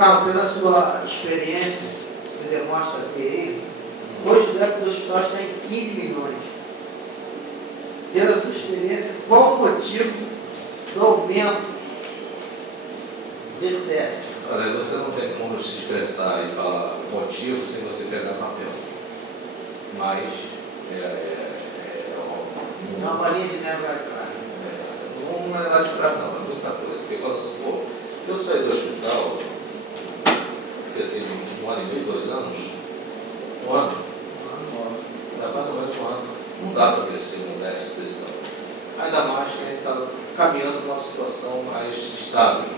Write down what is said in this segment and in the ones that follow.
Carlos, pela sua experiência, você demonstra ter aí, hoje o déficit do hospital está em 15 milhões. Pela sua experiência, qual o motivo do aumento desse déficit? Olha, você não tem como se expressar e falar motivo sem você pegar papel. Mas Uma bolinha de neve vai atrás. não é lá de trás, não, é muita coisa. Porque quando eu saí do hospital, eu tenho 1 ano e meio, 2 anos, 1 ano, mais ou menos 1 ano, não dá para crescer um déficit desse tamanho. Ainda mais que a gente está caminhando para uma situação mais estável.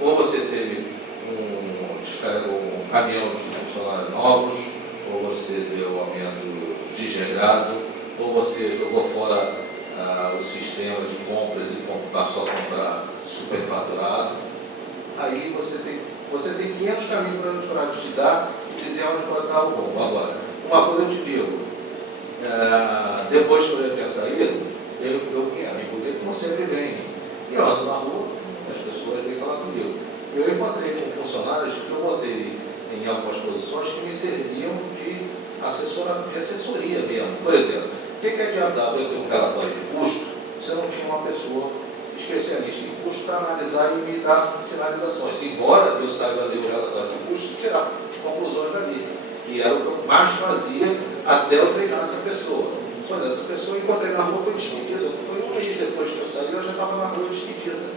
Ou você teve um caminhão de funcionários novos, ou você deu aumento desregrado, ou você jogou fora o sistema de compras e passou a comprar superfaturado. Aí você tem 500 caminhos para te dar e dizer onde pode dar o bom. Agora, uma coisa eu te digo, depois que eu tinha saído, eu vinha me poder, como sempre venho. E eu ando na rua, as pessoas vêm falar comigo. Eu encontrei com funcionários que eu botei em algumas posições que me serviam de assessoria mesmo. Por exemplo, o que adiantava eu ter um relatório de custo se eu não tinha uma pessoa especialista em custo para analisar e me dar sinalizações? Embora eu saiba ler o relatório de custo e tirar conclusões dali. E era o que eu mais fazia até eu treinar essa pessoa. Pois essa pessoa eu encontrei na rua, foi despedida. Foi 1 mês depois que eu saí, ela já estava na rua despedida.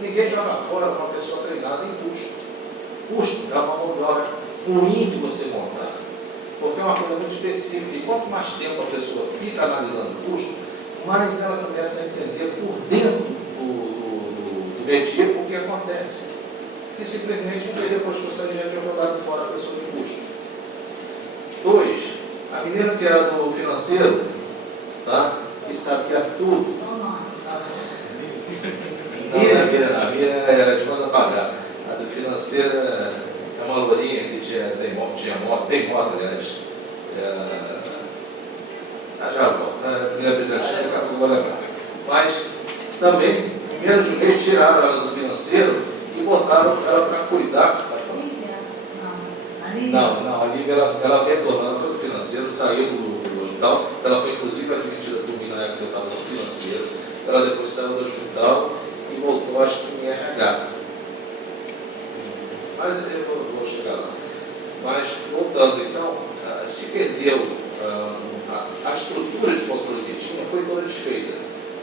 Ninguém joga fora uma pessoa treinada em custo. Custo é uma mão de obra ruim de você montar, porque é uma coisa muito específica. E quanto mais tempo a pessoa fica analisando o custo, mais ela começa a entender por dentro do métier o que acontece. E simplesmente, depois que eu saí, já tinha jogado fora a pessoa de custo. 2, a menina que era do financeiro, tá? Que sabia tudo. Não, a minha era de manda pagar. A do financeiro é uma lourinha que tem moto, aliás. Já volto. Minha brilhante, daqui a pouco eu vou lembrar. Mas também, em menos de um mês, tiraram ela do financeiro e botaram ela para cuidar. Não, a Lívia, ela retornou, ela foi do financeiro, saiu do hospital, ela foi inclusive admitida por mim na época que eu estava no financeiro, ela depois saiu do hospital e voltou, acho que em RH. Mas eu vou chegar lá. Mas, voltando então, se perdeu a estrutura de controle que tinha, foi toda desfeita.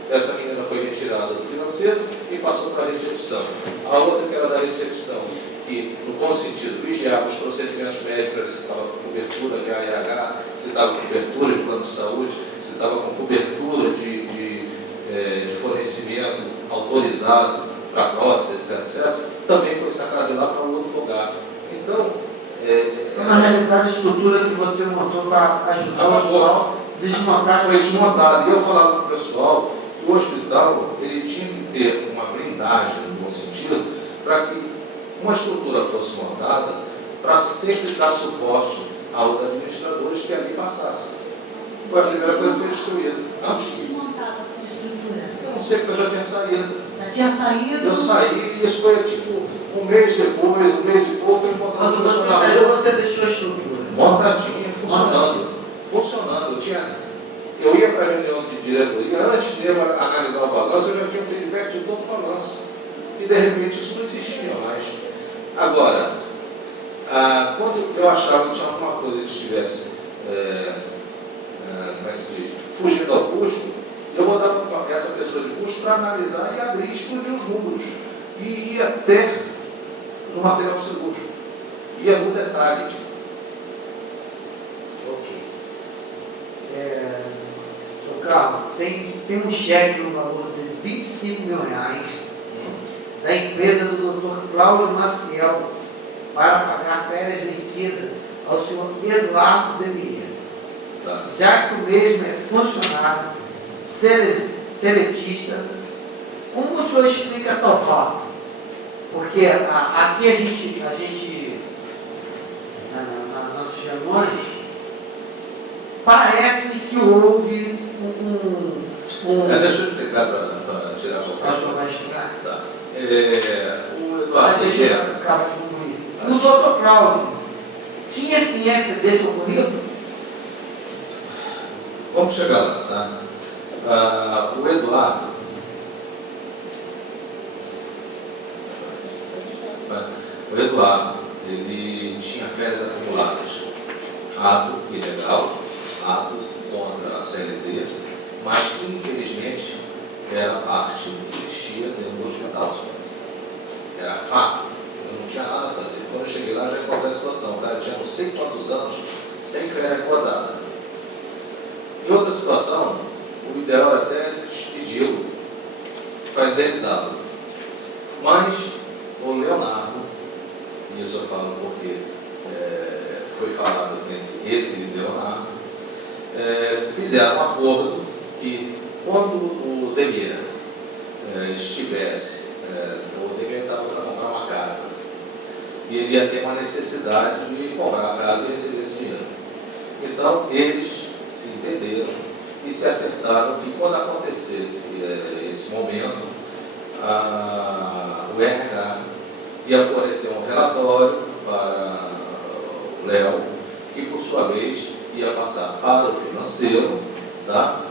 Essa menina foi retirada do financeiro e passou para a recepção. A outra, que era da recepção, que, no bom sentido, vigiava os procedimentos médicos, para ver se estava com cobertura de ARH, se estava com cobertura de plano de saúde, se estava com cobertura de fornecimento autorizado para próteses, etc., também foi sacado de lá para outro lugar. Então, na realidade, a estrutura que você montou para ajudar o hospital desmontar foi desmontada. E eu falava para o pessoal que o hospital ele tinha que ter uma blindagem, no bom sentido, para que uma estrutura fosse montada para sempre dar suporte aos administradores que ali passassem. Foi a primeira coisa que foi destruída. Desmontada a estrutura? Eu não sei, porque eu já tinha saído. Já tinha saído? Eu saí e isso foi tipo 1 mês depois, 1 mês e pouco, eu encontrei quando você saiu, você deixou a estrutura montadinha, funcionando. Eu ia para a reunião de diretoria, antes de eu analisar o balanço, eu já tinha um feedback de todo o balanço. E de repente isso não existia mais. Agora, quando eu achava que tinha alguma coisa que estivesse como é que se diz? Fugindo ao custo, eu botava essa pessoa de custo para analisar e abrir e explodir os números. E ia até no material seguro. Ia no detalhe. Ok. Sr. Carlos, tem um cheque no valor de R$25 mil da empresa do Dr. Cláudio Maciel para pagar férias vencidas ao senhor Eduardo Demir. Tá. Já que o mesmo é funcionário seletista, como o senhor explica tal fato? Porque aqui a gente nas nossas reuniões, parece que houve deixa eu explicar para tirar o vai explicar? Tá. O Eduardo, deixa eu acabar de concluir. O doutor Cláudio tinha ciência desse ocorrido? Vamos chegar lá, tá? O Eduardo, ele tinha férias acumuladas, ato ilegal, ato contra a CLT, mas que infelizmente era parte que existia dentro do hospital. Era fato, eu não tinha nada a fazer. Quando eu cheguei lá já encontrei a situação, o cara tinha não sei quantos anos sem férias gozada. Em outra situação, o ideal era até despedi-lo para indenizá-lo. Mas o Leonardo, e isso eu falo porque foi falado entre ele e Leonardo, fizeram um acordo que quando o Demir estivesse, o Demir estava para comprar uma casa, e ele ia ter uma necessidade de comprar a casa e receber esse dinheiro. Então, eles se entenderam e se acertaram que quando acontecesse esse momento, o RH ia fornecer um relatório para o Léo, que por sua vez ia passar para o financeiro, tá?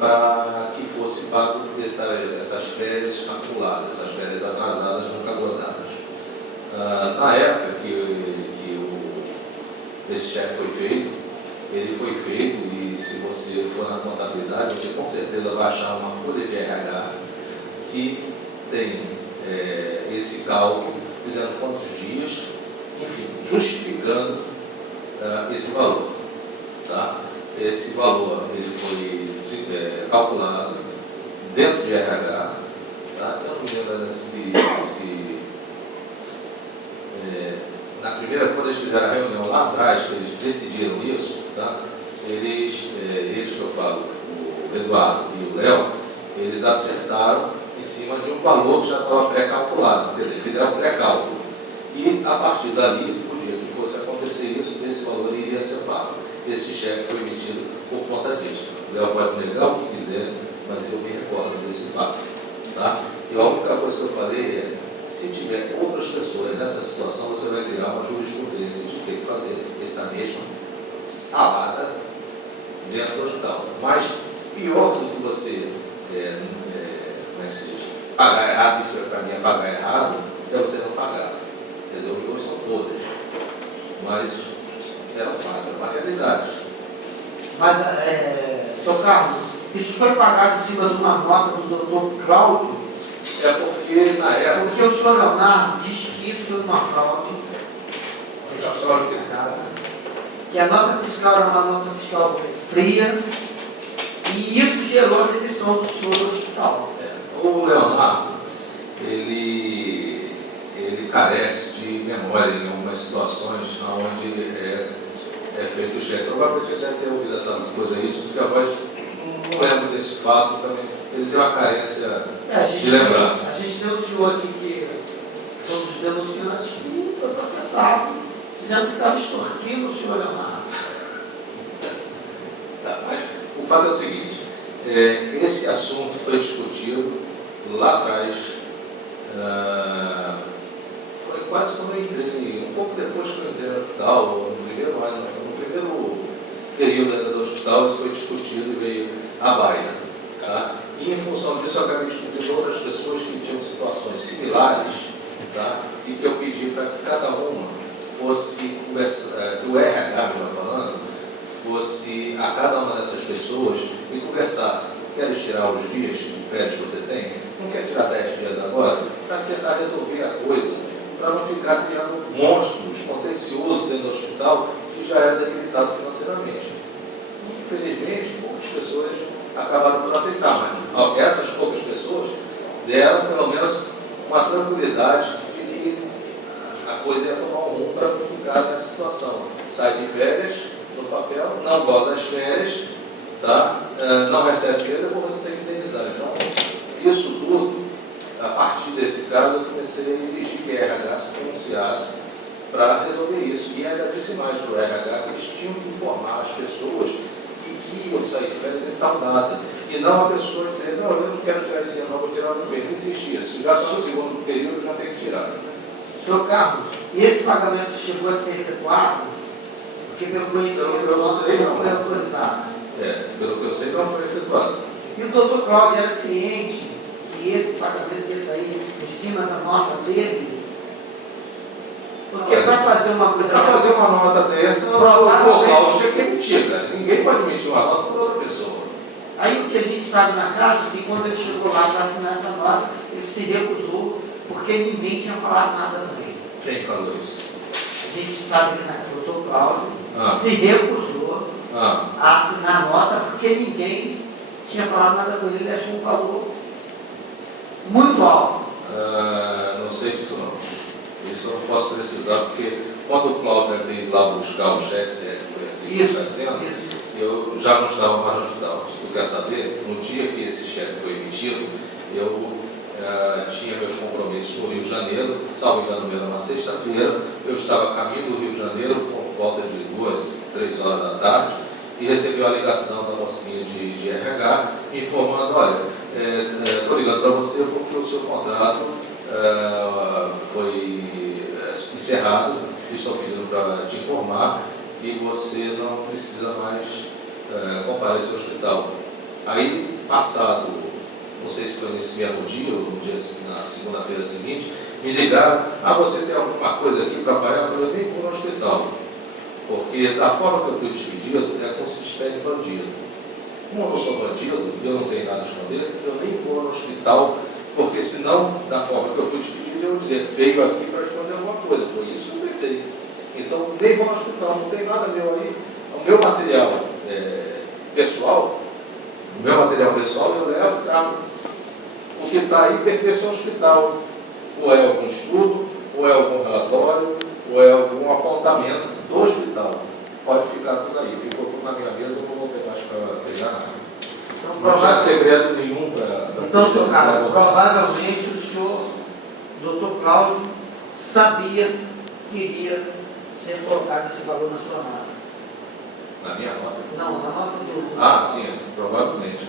Para que fosse pago essas férias acumuladas, essas férias atrasadas, nunca gozadas. Na época que esse cheque foi feito, ele foi feito, e se você for na contabilidade, você com certeza vai achar uma folha de RH que tem esse cálculo, dizendo quantos dias, enfim, justificando esse valor. Tá? Esse valor ele foi calculado dentro de RH. Tá? Eu não me lembro se na primeira, quando eles fizeram a reunião lá atrás, que eles decidiram isso, tá? Eles que eu falo, o Eduardo e o Léo, eles acertaram em cima de um valor que já estava pré-calculado, eles fizeram um pré-cálculo. E a partir dali, o dia que fosse acontecer isso, esse valor iria ser pago. Esse cheque foi emitido por conta disso. O Léo pode negar o que quiser, mas eu me recordo desse fato. Tá? E a única coisa que eu falei se tiver outras pessoas nessa situação, você vai criar uma jurisprudência de ter que fazer essa mesma salada dentro do hospital. Mas pior do que você como é que se diz? Pagar errado, isso para mim é pagar errado, é você não pagar. Entendeu? Os dois são podres. Mas era um fato, era uma realidade. Mas, Sr. Carlos, isso foi pagado em cima de uma nota do doutor Cláudio? É porque na época. Porque o senhor Leonardo diz que isso foi uma fraude. Que a nota fiscal era uma nota fiscal fria, e isso gerou a demissão do senhor do hospital. O Leonardo, ele carece de memória em algumas situações onde é feito o cheque. Provavelmente ele já tem ouvido essa coisa aí, de que a voz não lembro desse fato também. Ele tem uma carência de lembrança. A gente tem um senhor aqui que foi um dos denunciantes que foi processado, dizendo que estava extorquindo o senhor Leonardo. Tá, mas o fato é o seguinte, esse assunto foi discutido lá atrás, foi quase quando eu entrei, um pouco depois que eu entrei no hospital, no primeiro ano, no primeiro período ainda do hospital, isso foi discutido e veio à baila. Tá? E em função disso eu acabei discutindo outras pessoas que tinham situações similares, tá? E que eu pedi para que cada uma fosse conversar, que o RH, melhor falando, fosse a cada uma dessas pessoas e conversasse. Queres tirar os dias de férias que você tem? Não quer tirar 10 dias agora? Para tentar resolver a coisa, para não ficar criando monstros contenciosos dentro do hospital que já era debilitado financeiramente. Infelizmente, poucas pessoas acabaram por aceitar, mas essas poucas pessoas deram pelo menos uma tranquilidade de que a coisa ia tomar um rumo para não ficar nessa situação. Sai de férias no papel, não goza as férias, tá? Não recebe dinheiro, depois você tem que indenizar. Então, isso tudo, a partir desse caso, eu comecei a exigir que a RH se pronunciasse para resolver isso. E ainda disse mais para o RH que eles tinham que informar as pessoas que iam sair de férias em tal data. E não a pessoa dizer, não, eu não quero tirar esse ano, não vou tirar ano que vem. Não existia. Se já está no segundo período, já tem que tirar. Senhor Carlos, esse pagamento chegou a ser efetuado? Porque pelo conhecimento nosso não foi autorizado. Pelo que eu sei, não foi efetuado. E o doutor Cláudio era ciente que esse pagamento ia sair em cima da nota dele? Porque para fazer uma coisa... Para fazer uma nota dessa, o Cláudio tinha que emitir, cara. Ninguém pode emitir uma nota por outra pessoa. Aí o que a gente sabe na casa, que quando ele chegou lá para assinar essa nota, ele se recusou, porque ninguém tinha falado nada com ele. Quem falou isso? A gente sabe que o doutor Cláudio se recusou a assinar a nota, porque ninguém tinha falado nada com ele, ele achou um valor muito alto. Não sei disso não. Isso eu não posso precisar, porque quando o Cláudio veio lá buscar o cheque, se é que foi assim que está dizendo, eu já não estava mais no hospital. Se tu quer saber, no dia que esse cheque foi emitido, eu tinha meus compromissos no Rio de Janeiro, salvo engano, era uma sexta-feira, eu estava a caminho do Rio de Janeiro, por volta de 2, 3 horas da tarde, e recebi uma ligação da mocinha de RH, informando, olha, estou ligando para você porque o seu contrato foi encerrado, e estou pedindo para te informar que você não precisa mais comparecer ao hospital. Aí, passado, não sei se foi nesse mesmo dia ou no dia, na segunda-feira seguinte, me ligaram, você tem alguma coisa aqui para pagar? Eu falei, eu nem vou no hospital, porque da forma que eu fui despedido, é como se despede bandido. Como eu não sou bandido, eu não tenho nada a esconder, eu nem vou no hospital, porque senão, da forma que eu fui despedido, eu ia dizer, veio aqui para esconder alguma coisa. Foi isso que eu pensei. Então, nem vou no hospital, não tem nada meu aí. O meu material pessoal, eu levo e trago. O que está aí pertence ao hospital. Ou é algum estudo, ou é algum relatório, ou é algum apontamento do hospital. Pode ficar tudo aí. Ficou tudo na minha mesa, eu não vou ter mais para pegar nada. Então, não tinha segredo nenhum para... Então, senhor Carlos, provavelmente o senhor, doutor Cláudio, sabia que iria ser colocado esse valor na sua nota. Na minha nota? Não, na nota do... Sim, provavelmente.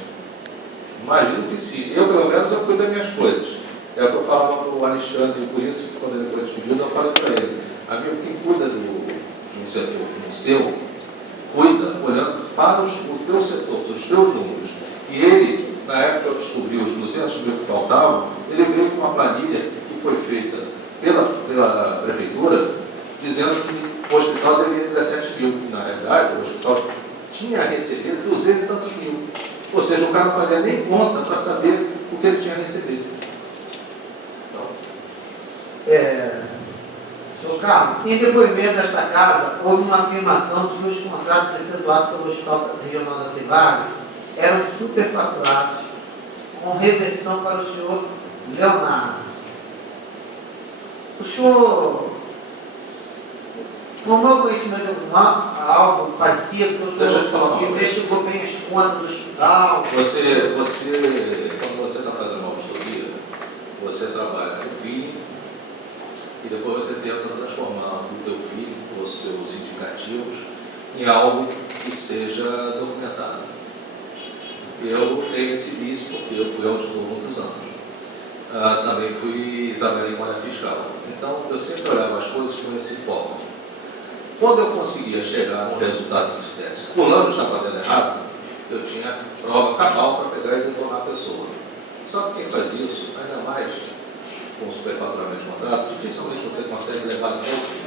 Imagino que sim. Eu, pelo menos, eu cuido das minhas coisas. É o que eu falava para o Alexandre, por isso que quando ele foi despedido, eu falei para ele, amigo, quem cuida de um setor como o seu, cuida olhando para o teu setor, para os teus números. E ele, na época que eu descobri os 200 mil que faltavam, ele veio com uma planilha que foi feita pela prefeitura, dizendo que o hospital deveria 17 mil. Na realidade, o hospital tinha recebido 200 e tantos mil. Ou seja, o cara não fazia nem conta para saber o que ele tinha recebido. Senhor Carlos, em depoimento desta casa, houve uma afirmação de que os contratos efetuados pelo Hospital Regional da Civagas eram superfaturados, com reversão para o senhor Leonardo. O senhor tomou conhecimento de algo parecido que o senhor investigou bem as contas do hospital? Quando você está fazendo uma auditoria, você trabalha com o filho e depois você tenta transformar o teu filho, os seus indicativos, em algo que seja documentado. Eu tenho esse vício porque eu fui auditor há muitos anos. Também trabalhei com área fiscal. Então, eu sempre olhava as coisas com esse foco. Quando eu conseguia chegar a um resultado que dissesse fulano está fazendo errado, eu tinha prova cabal para pegar e detonar a pessoa. Só que quem faz isso, ainda mais com o superfaturamento de contrato, dificilmente você consegue levar até o fim.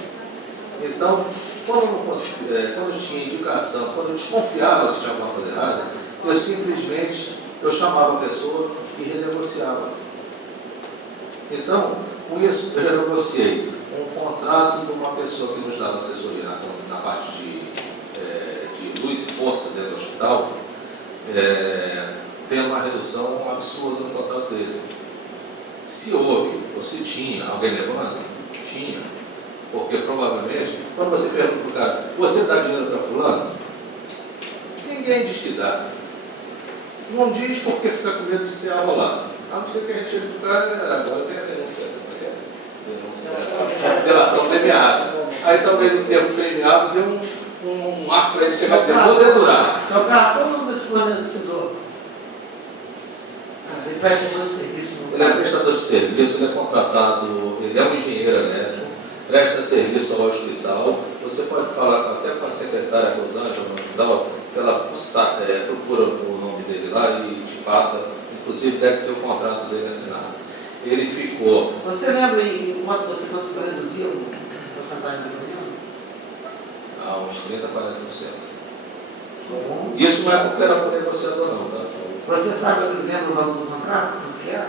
Então, quando tinha indicação, quando eu desconfiava que tinha alguma coisa errada, eu simplesmente chamava a pessoa e renegociava. Então, com isso, eu renegociei um contrato de uma pessoa que nos dava assessoria na parte de luz e força dentro do hospital, tendo uma redução absurda no contrato dele. Se houve, ou se tinha, alguém levando? Tinha. Porque provavelmente, quando você pergunta para o cara, você dá dinheiro para fulano? Ninguém diz que dá. Não diz porque fica com medo de ser arrolado. A não ser que a gente chegue para o cara, agora tem a denúncia. Delação premiada. Aí talvez o termo premiado dê um arco para ele chegar e dizer, vou dedurar. Seu Carlos, qual o nome desse fornecedor? prestador de serviço. Ele é prestador de serviço, ele é contratado, ele é um engenheiro elétrico, presta serviço ao hospital. Você pode falar até com a secretária Rosângela no hospital, que ela procura o nome dele lá e te passa, inclusive deve ter o contrato dele assinado. Ele ficou. Você lembra em quanto você conseguiu reduzir o porcentagem da reunião? A uns 30%, 40%. Isso não é porque era por negociador, não, tá? Você sabe, lembra o valor do contrato? Quanto que era?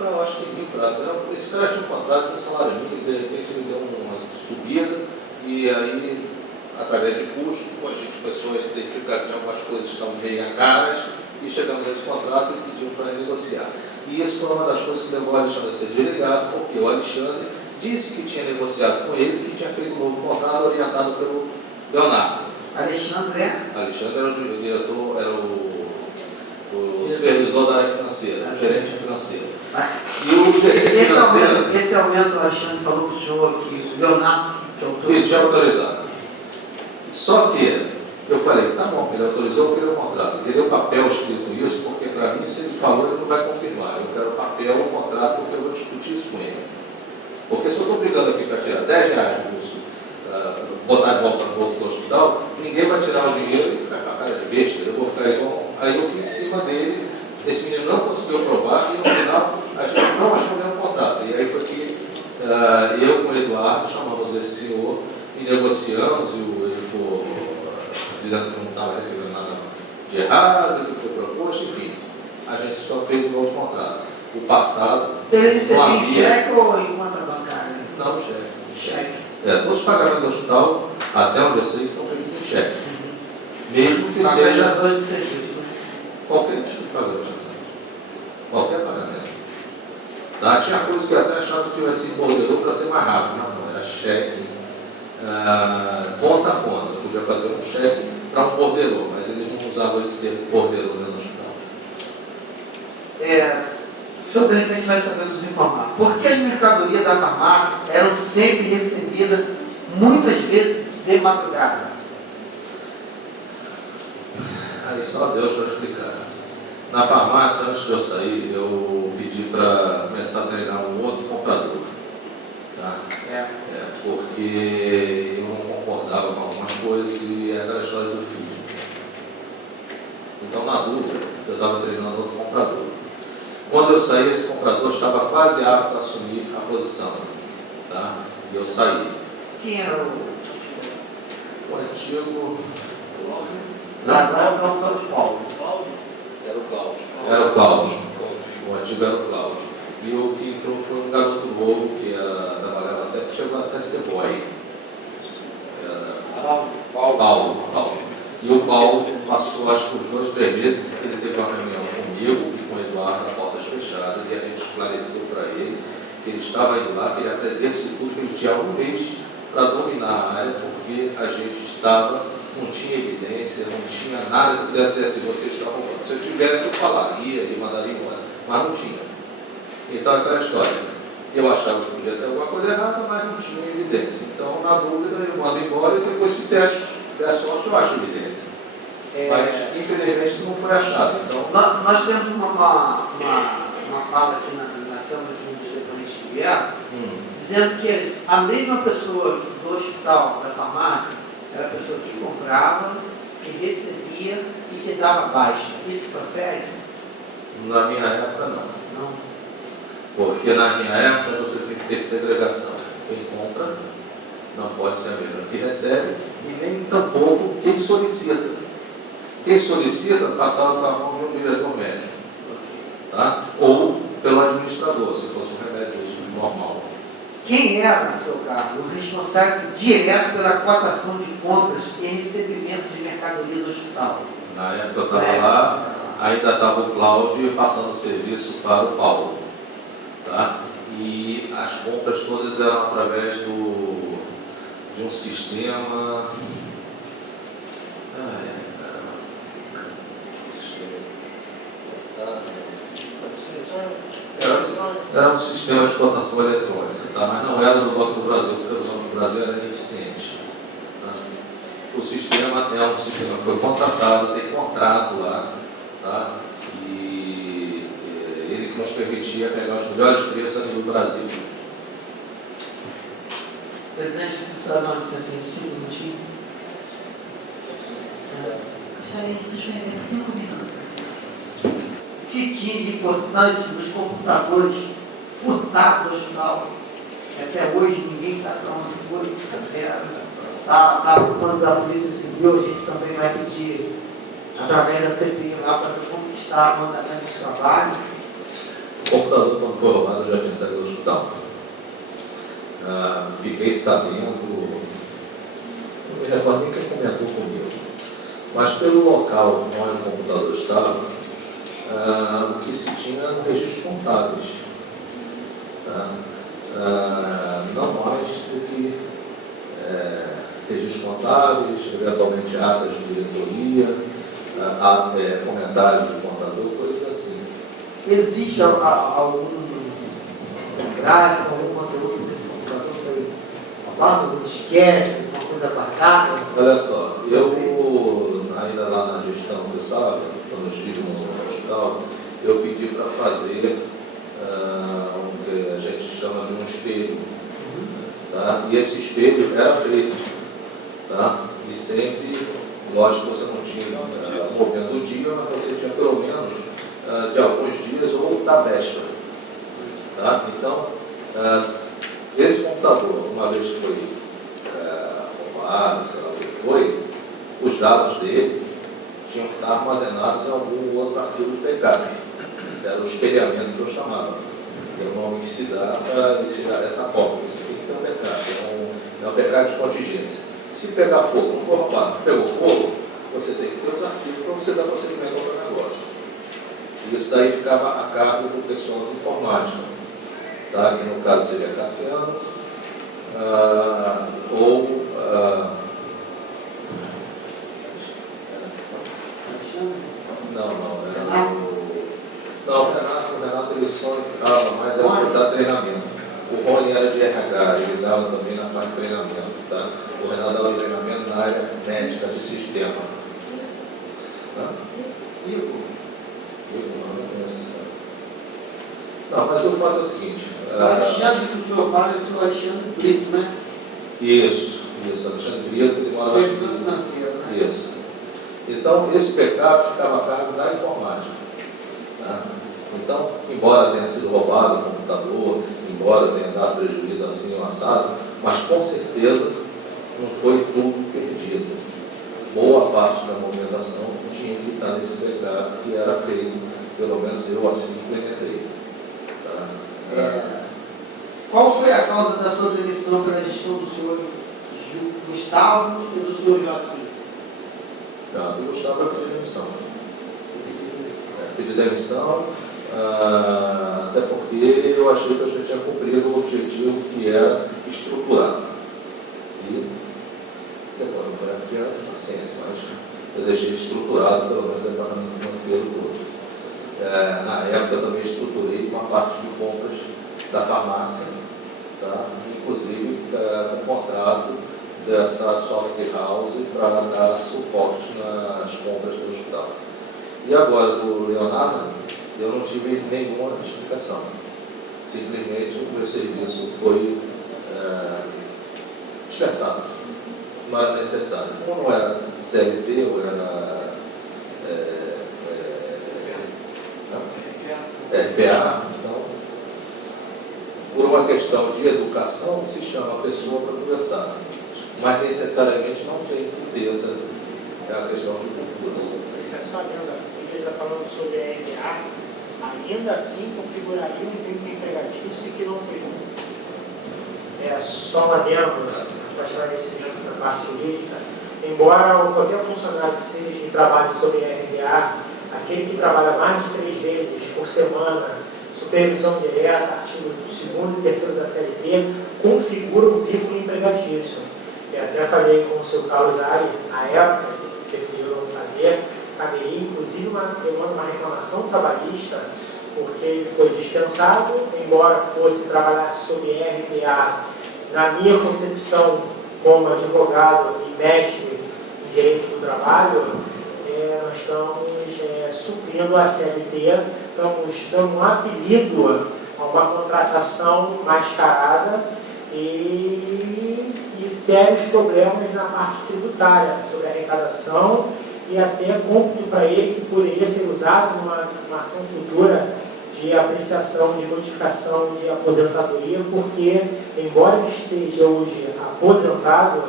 Eu acho que R$1.000. Esse cara tinha um contrato com salário mínimo, de repente ele deu uma subida, e aí, através de custo, a gente começou a identificar que algumas coisas estavam meio caras, e chegamos a esse contrato e pedimos para renegociar. E isso foi uma das coisas que levou o Alexandre a ser desligado, porque o Alexandre disse que tinha negociado com ele, que tinha feito um novo contrato orientado pelo Leonardo. Alexandre era o diretor, era o supervisor da área financeira, o gerente financeiro. E o gerente financeiro... Esse aumento, o Alexandre falou para o senhor que o Leonardo que tinha autorizado. Só que eu falei, tá bom, ele autorizou, eu queria o contrato. Eu queria o papel escrito isso, porque para mim, se ele falou, ele não vai confirmar. Eu quero o papel, o contrato, porque eu vou discutir isso com ele. Porque se eu estou brigando aqui para tirar R$10 do bolso, botar de volta no bolso do hospital, ninguém vai tirar o dinheiro e ficar com a cara de besta. Eu vou ficar igual. Aí eu fui em cima dele, esse menino não conseguiu aprovar e no final a gente não achou nenhum contrato. E aí foi que eu com o Eduardo chamamos esse senhor e negociamos, e ele ficou dizendo que não estava recebendo nada de errado, que foi proposto, enfim. A gente só fez um novo contrato. O passado. Ele recebia em cheque ou em conta bancária? Não, cheque. Cheque. Todos os pagamentos do hospital, até onde eu sei, são feitos em cheque. Mesmo que seja. Prestadores de serviço. Qualquer tipo de pagamento. Qualquer pagamento. Tá? Tinha coisa que eu até achava que tivesse borderou para ser mais rápido. Não, era cheque, conta a conta. Eu podia fazer um cheque para um borderou, mas eles não usavam esse termo borderou dentro do hospital. O senhor de repente vai saber nos informar. Por que as mercadorias da farmácia eram sempre recebidas, muitas vezes, de madrugada? Aí só Deus vai explicar. Na farmácia, antes de eu sair, eu pedi para começar a treinar um outro comprador. Tá? Porque eu não concordava com algumas coisas e é aquela história do filho. Então, na dúvida, eu estava treinando outro comprador. Quando eu saí, esse comprador estava quase apto a assumir a posição. Tá? E eu saí. Quem era o antigo... Agora vamos para o Paulo. Era o Cláudio. O antigo era o Cláudio. E o que entrou foi um garoto novo que trabalhava até, chegou a ser boy. Paulo. E o Paulo passou, acho que uns 2, 3 meses, ele teve uma reunião comigo e com o Eduardo a portas fechadas, e a gente esclareceu para ele que ele estava indo lá, que ele aprendesse tudo, que ele tinha um mês para dominar a área, porque a gente não tinha evidência, não tinha nada que pudesse ser assim, você está comprando. Se eu tivesse, eu falaria e mandaria embora, mas não tinha. Então, aquela história. Eu achava que podia ter alguma coisa errada, mas não tinha evidência. Então, na dúvida, eu mando embora e depois, se der sorte, eu acho evidência. Mas, infelizmente, isso não foi achado. Então, nós temos uma fala aqui na Câmara de um dos depoentes que vieram, dizendo que a mesma pessoa do hospital, da farmácia, era a pessoa que comprava, que recebia e que dava baixa. Isso procede? Na minha época, não. Não. Porque na minha época você tem que ter segregação. Quem compra não pode ser a mesma que recebe e nem tampouco quem solicita. Quem solicita passava para a mão de um diretor médico. Tá? Ou pelo administrador, se fosse um remédio normal. Quem era, no seu caso, o responsável direto pela cotação de compras e recebimento de mercadoria do hospital? Na época eu estava lá, ainda estava o Cláudio passando serviço para o Paulo. Tá? E as compras todas eram através de um sistema. Era um sistema de cotação eletrônica, tá? Mas não era do Banco do Brasil, porque o Banco do Brasil era ineficiente. Tá? O sistema é um sistema que foi contratado, tem contrato lá, tá? E ele nos permitia pegar os melhores preços a nível do Brasil. Presidente, precisa dar uma licença em 5 minutinhos? Gostaria de suspender 5 minutos. O que tinha de importante nos computadores furtados do hospital? Que até hoje ninguém sabe para onde foi. Está ocupando da Polícia Civil, a gente também vai pedir, através da CPI lá, para conquistar o andamento dos trabalhos. O computador, quando foi roubado, eu já tinha saído do hospital. Fiquei sabendo, não me recordo nem quem comentou comigo, mas pelo local onde o computador estava, o que se tinha eram registros contábeis. Não mais do que registros contábeis, eventualmente atas de diretoria, comentários do contador, coisas assim. Existe algum gráfico, algum conteúdo desse computador que foi roubado, um disquete, alguma coisa guardada? Olha só, eu ainda lá na gestão que eu estava, quando eu estive no hospital, eu pedi para fazer o que a gente chama de um espelho. Tá? E esse espelho era feito. Tá? E sempre, lógico que você não tinha o movimento do dia, mas você tinha pelo menos de alguns dias ou da véspera. Tá? Então, esse computador, uma vez que foi roubado, sei lá o que foi, os dados dele tinham que estar armazenados em algum outro arquivo do backup. Era o espelhamento que eu chamava. Que é o nome que se dá para essa cópia. Você tem que ter um backup. É um backup de contingência. Se pegar fogo, não for roubado, pegou fogo, você tem que ter os arquivos para você dar prosseguimento ao negócio. E isso daí ficava a cargo do pessoal de informática. Tá? Que no caso seria Cassiano, ou o Renato ele só entrava mais da treinamento. O Rony era de RH, ele dava também na parte de treinamento. Tá? O Renato dava treinamento na área médica de sistema. Tá? Não, mas o fato é o seguinte. O Alexandre que o senhor fala é o senhor Alexandre Brito, né? Isso, Alexandre Brito, ele morava financeiro, né? Isso. Então, esse backup ficava a cargo da informática. Tá? Então, embora tenha sido roubado o computador, embora tenha dado prejuízo assim ou assado, mas com certeza não foi tudo perdido. Boa parte da movimentação tinha que estar nesse backup que era feito, pelo menos eu assim implementei. Tá? Qual foi a causa da sua demissão pela gestão do senhor Gustavo e do senhor Joaquim? Não, do Gustavo eu pedi demissão. Pedi demissão, até porque eu achei que a gente tinha cumprido o objetivo que era estruturar. E depois não foi adiante, paciência, mas eu deixei estruturado pelo menos o departamento financeiro todo. Na época eu também estruturei uma parte de compras da farmácia, tá? Inclusive com contrato dessa software house para dar suporte nas compras do hospital. E agora, do Leonardo, eu não tive nenhuma explicação. Simplesmente o meu serviço foi dispensado. Não era necessário. Como não era CLT, ou era RPA, então, por uma questão de educação, se chama a pessoa para conversar. Mas necessariamente não tem que ter essa questão de cultura. Isso é só lenda. Ele está falando sobre a RA, ainda assim configuraria um vínculo empregatício que não foi feito. Só um adendo para esclarecimento da parte jurídica. Embora qualquer funcionário que seja em trabalho sobre RA, aquele que trabalha mais de 3 vezes por semana, supervisão direta, artigo 2º e 3º da CLT, configura o vínculo empregatício. Eu até falei com o seu Carlos Ari, à época, que preferiu não fazer, caberia inclusive uma reclamação trabalhista, porque ele foi dispensado, embora fosse trabalhar sob RPA, na minha concepção como advogado e mestre em direito do trabalho, nós estamos suprindo a CLT, estamos dando um apelido a uma contratação mascarada e sérios problemas na parte tributária, sobre arrecadação e até cômputo para ele que poderia ser usado numa ação futura de apreciação, de modificação de aposentadoria, porque, embora ele esteja hoje aposentado,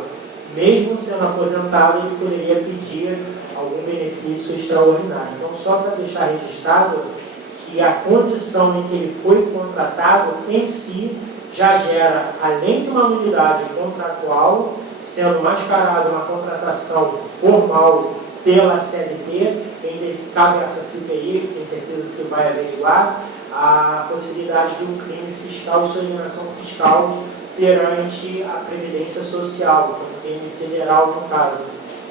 mesmo sendo aposentado, ele poderia pedir algum benefício extraordinário. Então, só para deixar registrado que a condição em que ele foi contratado, em si, já gera, além de uma unidade contratual, sendo mascarada uma contratação formal pela CLT, cabe essa CPI, que tem certeza que vai averiguar, a possibilidade de um crime fiscal, sonegação fiscal perante a Previdência Social, um crime federal no caso.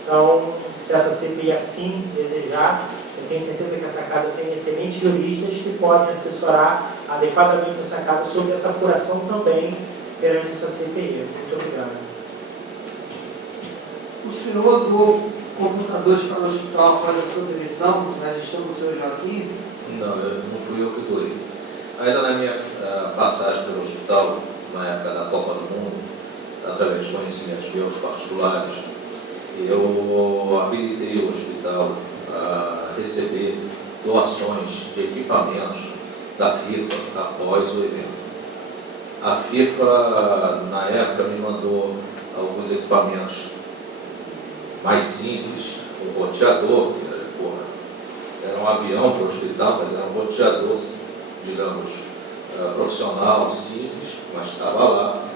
Então, se essa CPI assim desejar, eu tenho certeza que essa casa tem excelentes juristas que podem assessorar adequadamente essa casa sobre essa apuração também perante essa CPI. Muito obrigado. O senhor doou computadores para o hospital após a sua demissão, na gestão do senhor Joaquim? Não, não fui eu que doei. Ainda na minha passagem pelo hospital, na época da Copa do Mundo, através de conhecimentos meus particulares, eu habilitei o hospital a receber doações de equipamentos da FIFA após o evento. A FIFA, na época, me mandou alguns equipamentos mais simples, um roteador, era um avião para o hospital, mas era um roteador, digamos, profissional, simples, mas estava lá,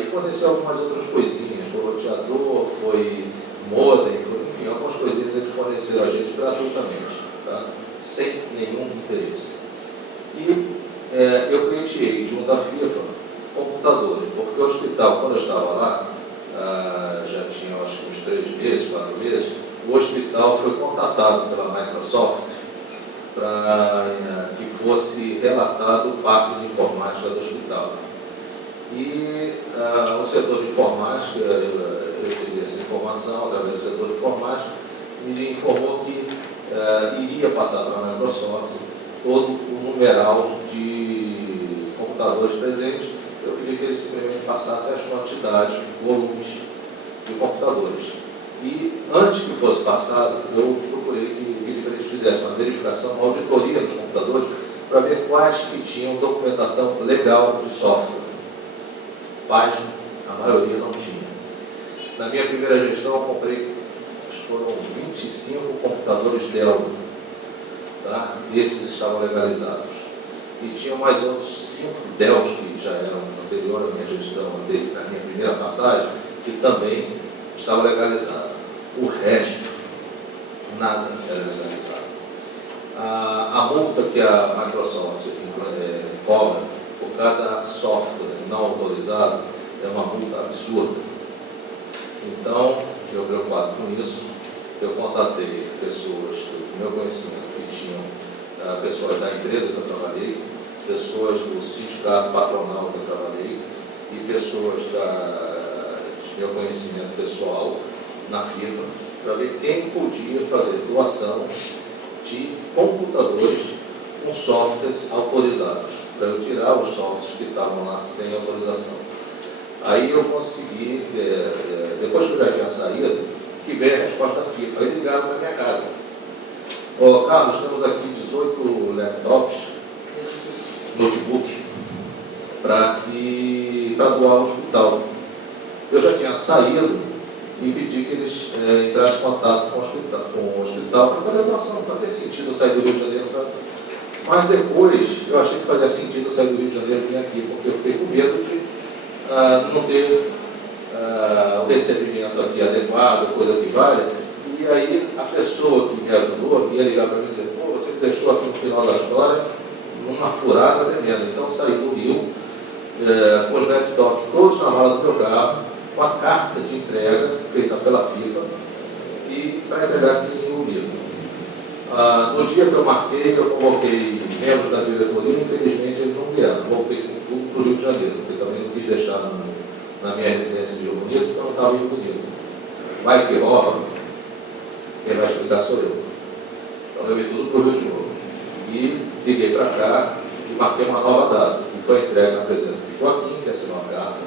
e forneceu algumas outras coisinhas, foi roteador, foi modem, enfim, algumas coisinhas eles forneceram a gente gratuitamente, tá? Sem nenhum interesse. E eu pleiteei junto à FIFA computadores, porque o hospital, quando eu estava lá, já tinha acho que uns 3 meses, 4 meses, o hospital foi contatado pela Microsoft para que fosse relatado parte de informática do hospital. E o setor de informática, eu recebi essa informação através do setor de informática, me informou que iria passar para a Microsoft todo o numeral de computadores presentes. Eu pedi que eles simplesmente passassem as quantidades, volumes de computadores. E antes que fosse passado, eu procurei que eles fizessem uma verificação, uma auditoria nos computadores, para ver quais que tinham documentação legal de software. Quais a maioria não tinha. Na minha primeira gestão, eu comprei, acho que foram 25 computadores Dell. Tá? Esses estavam legalizados. E tinham mais outros 5 Dells que já eram anterior à minha gestão, na minha primeira passagem, que também estavam legalizados. O resto, nada era legalizado. A multa que a Microsoft cobra por cada software não autorizado é uma multa absurda. Então, eu preocupado com isso, eu contatei pessoas do meu conhecimento que tinham pessoas da empresa que eu trabalhei, pessoas do sindicato patronal que eu trabalhei e pessoas de meu conhecimento pessoal na FIFA, para ver quem podia fazer doação de computadores com softwares autorizados, para eu tirar os softwares que estavam lá sem autorização. Aí eu consegui, depois que eu já tinha saído, que veio a resposta da FIFA. Aí ligaram para minha casa. Carlos, temos aqui 18 laptops, notebook, para doar ao hospital. Eu já tinha saído e pedi que eles entrassem em contato com o hospital para fazer a doação. Não fazia sentido eu sair do Rio de Janeiro Mas depois eu achei que fazia sentido eu sair do Rio de Janeiro e vir aqui, porque eu fiquei com medo de não ter o recebimento aqui adequado, coisa que vale. E aí a pessoa que me ajudou ia ligar para mim e dizer: pô, você me deixou aqui no final da história numa furada tremenda. Então saí do Rio com os laptops todos na mala do meu carro, com a carta de entrega feita pela FIFA e para entregar aqui em Rio Livre. No dia que eu marquei, eu convoquei membros da diretoria e infelizmente eles não vieram. Voltei com tudo para o Rio de Janeiro, porque também não quis deixar na minha residência de Rio Bonito, então não estava Rio Bonito. Vai que rouba, quem vai explicar sou eu. Eu levei tudo para o Rio de novo. E liguei para cá e marquei uma nova data, que foi entregue na presença do Joaquim, que assinou a carta,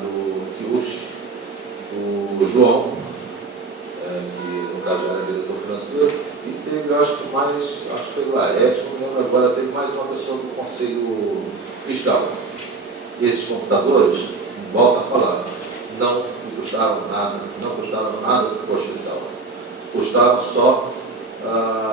do Kiush, do João, que no caso já era diretor financeiro, e teve, acho que foi do Arete, não me lembro agora, teve mais uma pessoa do Conselho Fiscal. Esses computadores, volto a falar, não me custaram nada, não custaram nada do custo fiscal. Custaram só